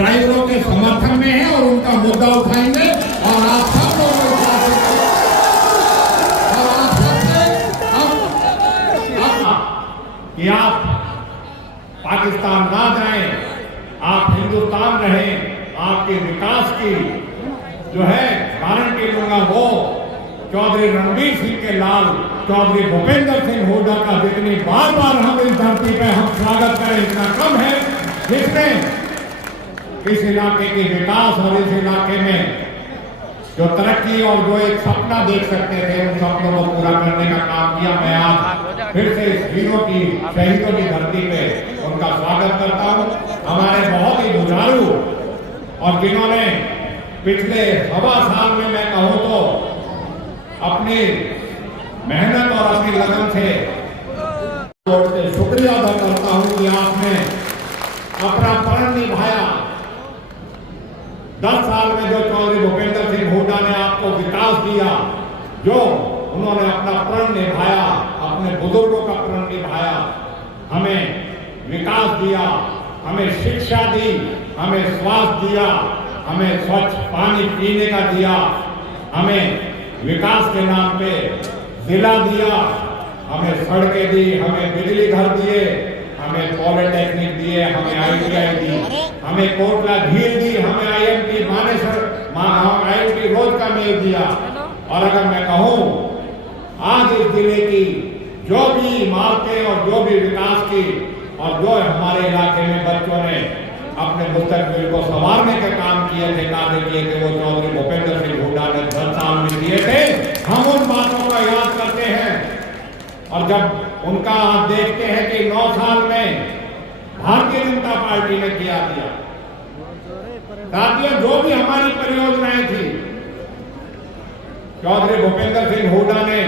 ड्राइवरों के समर्थन में हैं और उनका मुद्दा उठाएंगे और आप सब लोगों कि आप पाकिस्तान ना जाएं, आप हिंदुस्तान रहें, आपके विकास की जो है गारंटी लूंगा वो चौधरी रणबीर सिंह के लाल चौधरी भूपेंद्र सिंह हुड्डा का जितनी बार बार हम इस धरती पे हम स्वागत करें इतना कम है, जिसने इस इलाके के विकास और इस इलाके में जो तरक्की और जो एक सपना देख सकते थे उन सपनों को पूरा करने का काम किया। मैं आज फिर से इस वीरों की शहीदों की धरती पे उनका स्वागत करता हूं। हमारे बहुत ही जुझारू और जिन्होंने पिछले 1.25 साल में मैं कहूं तो अपनी मेहनत और अपनी लगन से शुक्रिया अदा करता हूं कि आपने अपना प्रण निभाया। 10 साल में जो चौधरी भूपेंद्र सिंह हुड्डा ने आपको विकास दिया, जो उन्होंने अपना प्रण निभाया, अपने बुजुर्गों का प्रण निभाया, हमें विकास दिया, हमें शिक्षा दी, हमें स्वास्थ्य दिया, हमें स्वच्छ पानी पीने का दिया, हमें विकास के नाम पे जिला दिया, हमें सड़कें दी, हमें बिजली घर दिए, हमें पॉलिटेक्निक दिए, हमें ITI दी, हमें कोटला झील दी, हमें IMT मानेसर IMT रोज का मेल दिया। और अगर मैं कहूं आज इस जिले की जो भी इमारतें और जो भी विकास की और जो हमारे इलाके में बच्चों ने अपने मुस्तकबिल को संवारने के काम किए थे, कार्य किए थे, वो चौधरी भूपेंद्र सिंह हुड्डा ने 10 साल में किए थे। हम उन बातों का याद करते हैं और जब उनका आप देखते हैं कि 9 साल में भारतीय जनता पार्टी ने किया दिया। साथियों, जो भी हमारी परियोजनाएं थी, चौधरी भूपेंद्र सिंह हुड्डा ने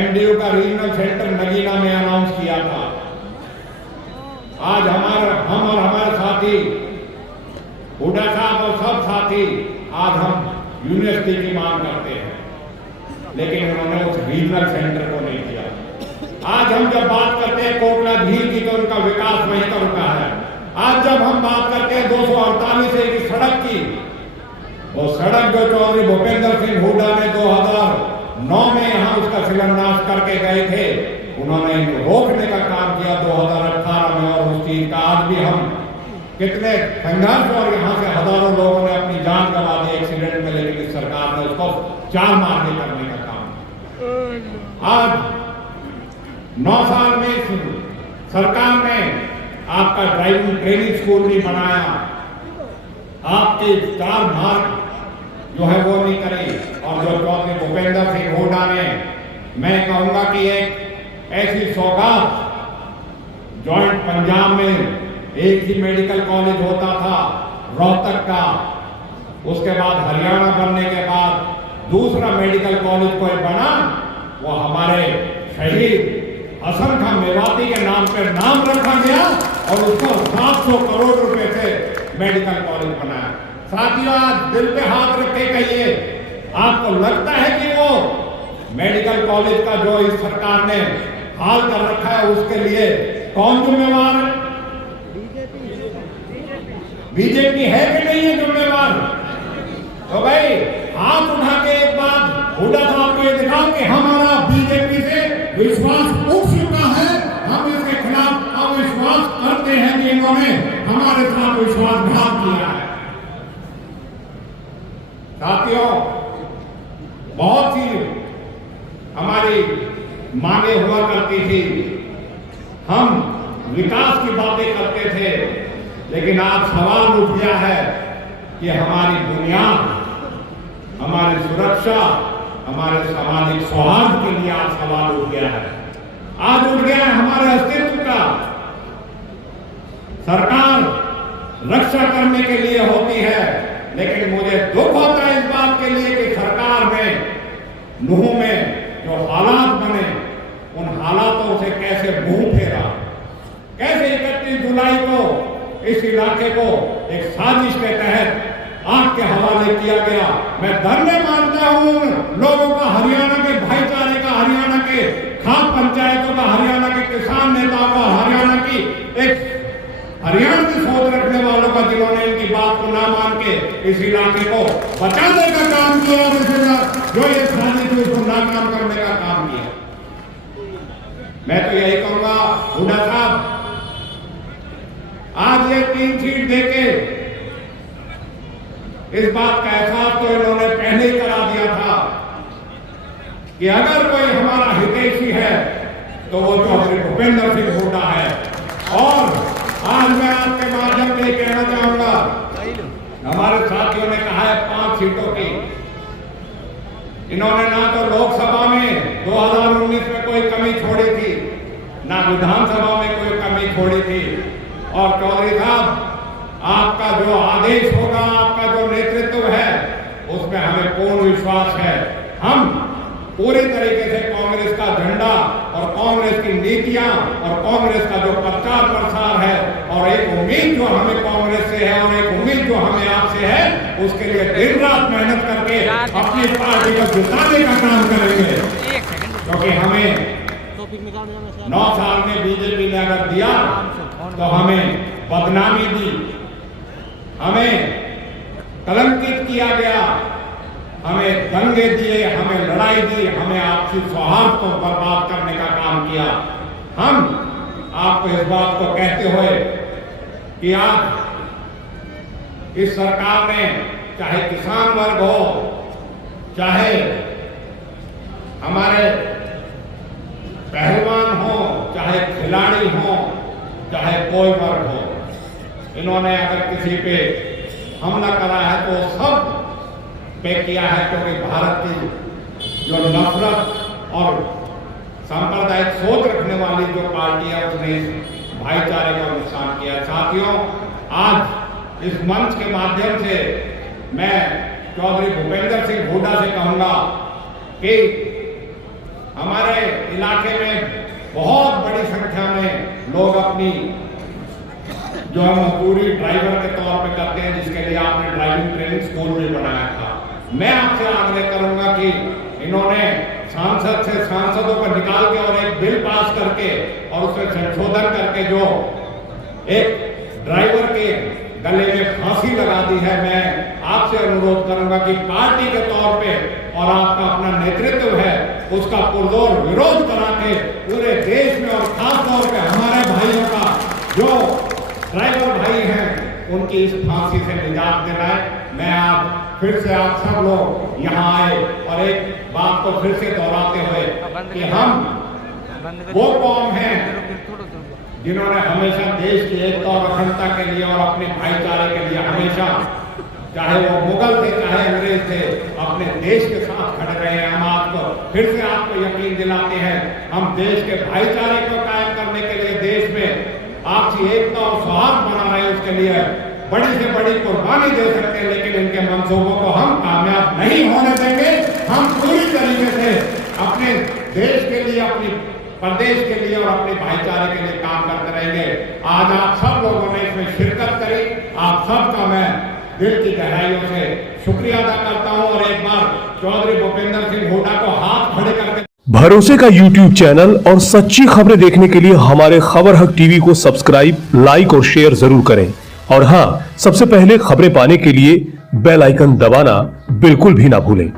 MDU का रीजनल सेंटर नगीना में अनाउंस किया था। आज हम और हमारे साथी हुड्डा साहब और सब साथी आज हम यूनिवर्सिटी की मांग करते हैं, लेकिन उन्होंने उस रीजनल सेंटर को नहीं किया। आज हम जब बात करते हैं कोटला झील की तो उनका विकास वहीं पर रुका है। आज जब हम बात करते हैं 248 की सड़क की, वो सड़क जो चौधरी भूपेंद्र सिंह हुड्डा ने 2009 में यहाँ उसका शिलान्यास करके गए थे, उन्होंने रोकने का काम किया 2018 में। और उस चीज का आज भी हम कितने संघर्ष और यहाँ से हजारों लोगों ने अपनी जान गंवा दी एक्सीडेंट में, लेकिन इस सरकार ने उसको चार मारने करने का काम। आज 9 साल में सरकार ने आपका ड्राइविंग ट्रेनिंग स्कूल नहीं बनाया, आपके 4 मार्ग जो है वो नहीं करे। और जो चौधरी भूपेंद्र सिंह हुड्डा ने, मैं कहूंगा कि एक ऐसी सौगात, जॉइंट पंजाब में एक ही मेडिकल कॉलेज होता था रोहतक का, उसके बाद हरियाणा बनने के बाद दूसरा मेडिकल कॉलेज कोई बना, वो हमारे शहीद हसन खां मेवाती के नाम पर नाम रखा गया और उसको 700 करोड़ रुपए से मेडिकल कॉलेज बनाया। साथियों, आज दिल पे हाथ रख के कहिए, आपको लगता है कि वो मेडिकल कॉलेज का जो इस सरकार ने हाल कर रखा है उसके लिए कौन जिम्मेवार है? बीजेपी है कि नहीं है जिम्मेवार? तो भाई हाथ उठा के एक बात हुड्डा साहब को ये दिखाओ कि हमारा बीजेपी से विश्वास उठ चुका है, हम इसके खिलाफ अविश्वास करते हैं कि इन्होंने हमारे साथ विश्वासघात किया है। साथियों, बहुत सी हमारी मांगे हुआ करती थी, हम विकास की बातें करते थे, लेकिन आज सवाल उठ गया है कि हमारी बुनियाद, हमारी सुरक्षा, हमारे सामाजिक सौहार्द के लिए आज सवाल उठ गया है। आज उठ गया है हमारे अस्तित्व का। सरकार रक्षा करने के लिए होती है, लेकिन मुझे दुख होता है इस बात के लिए कि सरकार में नूह में जो हालात बने, उन हालातों से कैसे मुंह फेरा, कैसे 31 जुलाई को इस इलाके को एक साजिश के तहत आग के हवाले किया गया। मैं धन्य मानता हूं लोगों का, हरियाणा के भाईचारे का, हरियाणा के खाद्य पंचायतों का, हरियाणा के किसान नेताओं का, हरियाणा की एक हरियाणा की सोच रखने वालों का, जिन्होंने इनकी बात को ना मान के इस इलाके को बचाने का काम किया, जो ये साजिश थी उसको नाकाम करने का काम किया। मैं तो यही कहूंगा हुड्डा साहब, आज ये 3 सीट देके इस बात का एहसास तो इन्होंने पहले ही करा दिया था कि अगर कोई हमारा हितैषी है तो वो चौधरी भूपेंद्र सिंह हुड्डा है। और आज मैं आपके माध्यम से कहना चाहूंगा, हमारे साथियों ने कहा है 5 सीटों की, इन्होंने ना तो लोकसभा में 2019 में कोई कमी छोड़ी थी, ना विधानसभा में कोई कमी छोड़ी थी। और चौधरी साहब, आपका जो आदेश होगा, आपका जो नेतृत्व है, उसमें हमें पूर्ण विश्वास है। हम पूरी तरीके से कांग्रेस का झंडा और कांग्रेस की नीतियां और कांग्रेस का जो प्रचार प्रसार है, और एक उम्मीद जो हमें कांग्रेस से है और एक उम्मीद जो हमें आपसे है, उसके लिए दिन रात मेहनत करके अपनी पार्टी को जिताने का काम करेंगे। क्योंकि हमें 9 साल में बीजेपी ने अगर दिया तो हमें बदनामी दी, हमें कलंकित किया गया, हमें दंगे दिए, हमें लड़ाई दी, हमें आपसी सौहार्द को बर्बाद करने का काम किया। हम आपको इस बात को कहते हुए कि आज इस सरकार ने, चाहे किसान वर्ग हो, चाहे हमारे पहलवान हो, चाहे खिलाड़ी हो, चाहे कोई वर्ग हो, इन्होंने अगर किसी पे हमला करा है तो सब पे किया है, क्योंकि भारत की जो नफरत और सांप्रदायिक सोच रखने वाली जो पार्टी है, उसने भाईचारे का नुकसान किया। साथियों, आज इस मंच के माध्यम से मैं चौधरी भूपेंद्र सिंह हुड्डा से कहूंगा कि हमारे इलाके में बहुत बड़ी संख्या में लोग अपनी जो मजदूरी ड्राइवर के तौर पे करते हैं, जिसके लिए आपने ड्राइविंग ट्रेनिंग स्कूल भी बनाया था। मैं आपसे आग्रह करूंगा कि इन्होंने सांसद से सांसदों को निकाल के और एक बिल पास करके और उसमें संशोधन करके जो एक ड्राइवर के गले में फांसी लगा दी है, मैं आपसे अनुरोध करूंगा कि पार्टी के तौर पे और आपका अपना नेतृत्व है, उसका पुरजोर विरोध करा के पूरे देश में और खास तौर पे हमारे भाइयों का जो ड्राइवर भाई हैं, उनकी इस फांसी से निजात दिलाए। मैं आप फिर से आप सब लोग यहाँ आए और एक बात को फिर से दोहराते हुए कि हम वो कौम हैं जिन्होंने हमेशा देश की एकता और अखंडता के लिए और अपने भाईचारे के लिए हमेशा, चाहे वो मुगल थे चाहे अंग्रेज थे, अपने देश के साथ खड़े रहे हैं। हम आपको फिर से आपको यकीन दिलाते हैं, हम देश के भाईचारे को कायम करने के लिए, देश में आपसी एकता और सौहार्द बना रहे हैं, उसके लिए बड़ी से बड़ी कुर्बानी दे सकते हैं, लेकिन इनके मंसूबों को हम कामयाब नहीं होने देंगे। हम पूरी तरीके से अपने देश के लिए, अपनी प्रदेश के लिए और अपने भाईचारे के लिए काम करते रहेंगे। आज आप सब लोगों ने इसमें शिरकत करी, आप सबका मैं दिल की गहराइयों से शुक्रिया अदा करता हूं। और एक बार चौधरी भूपेंद्र सिंह हुड्डा को हाथ खड़े करके भरोसे का YouTube चैनल और सच्ची खबरें देखने के लिए हमारे खबर हक टीवी को सब्सक्राइब, लाइक और शेयर जरूर करें। और हाँ, सबसे पहले खबरें पाने के लिए बेल आइकन दबाना बिल्कुल भी ना भूलें।